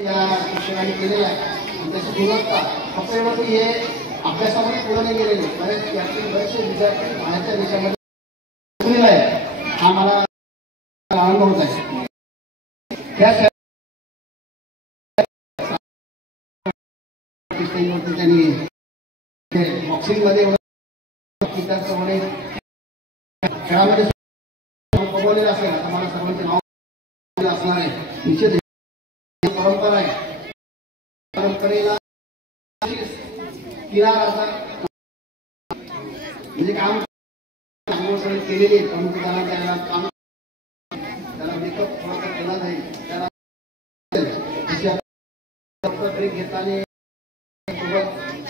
या शिक्षकांनी केलेला आहे आणि त्याची गुणवत्ता फक्त एवढं की हे अभ्यासामध्ये पुढे नाही गेलेले बरेचसे विद्यार्थी बाहेरच्या देशामध्ये आहे हा मला आनंद होत आहे. त्यांनी बॉक्सिंग मध्ये खेळामध्ये बघवलेलं असेल. आता मला सर्वांचे नाव असणार आहे. निश्चित परंपरा आहे. परंपरेला किनारा म्हणजे काम केलेली आहे परंतु त्याला काम त्याला मेकअप थोडासा केला जाईल. त्याला ब्रेक घेताना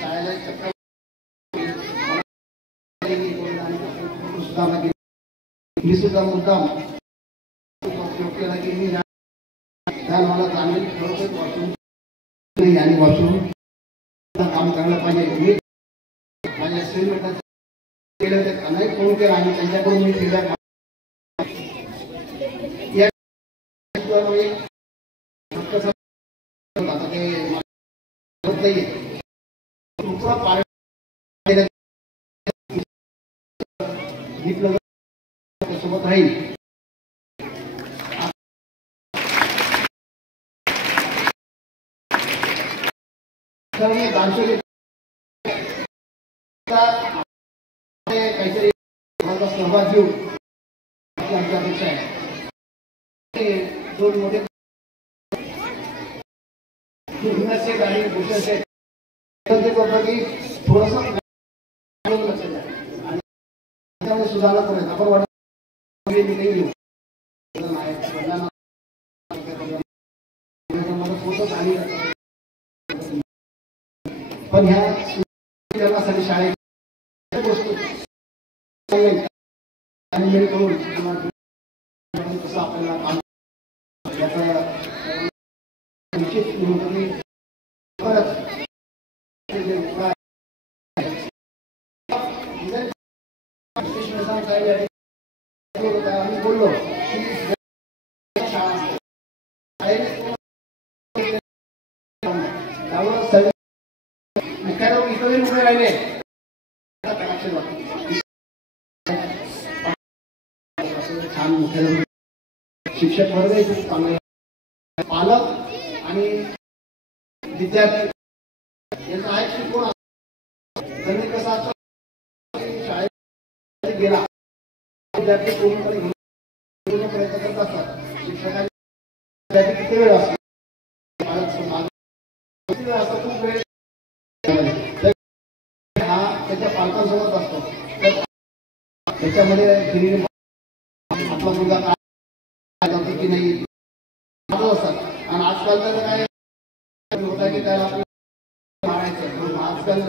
शाळेला चक्कर मी सुद्धा मुद्दाम उपयोग केला की मी मला चांगली खरोखर वॉशरूम नाही आणि वॉशरूम काम करायला पाहिजे. मी माझ्या स्टुडंट केलं ते अनेक फोन केला आणि त्यांच्याकडून मी फीडबॅक सोबत राहील. काहीतरी सहभाग घेऊ आमची अपेक्षा आहे. दोन मोठे आणि भूषण सेट करतो की थोडस आणि सुधारणा करूया. आपण वाटत पण ह्या शाळेत गोष्टी कसं आपल्याला आम्ही बोललो उभे राहिले छान मुख्य शिक्षक वर्ग चांगले पालक आणि विद्यार्थी यांचा आहे शिकवण. त्यांनी कसा शाळेत गेला विद्यार्थी पूर्णपणे प्रयत्न करत असतात. शिक्षकांनी विद्यार्थी किती वेळ असतो खूप वेळ हा त्याच्या पालकांसोबत असतो. त्याच्यामध्ये आपला मुलगा काय जातो की नाही असतात. आणि आजकाल तर काय होता की त्याला मारायचं आजकाल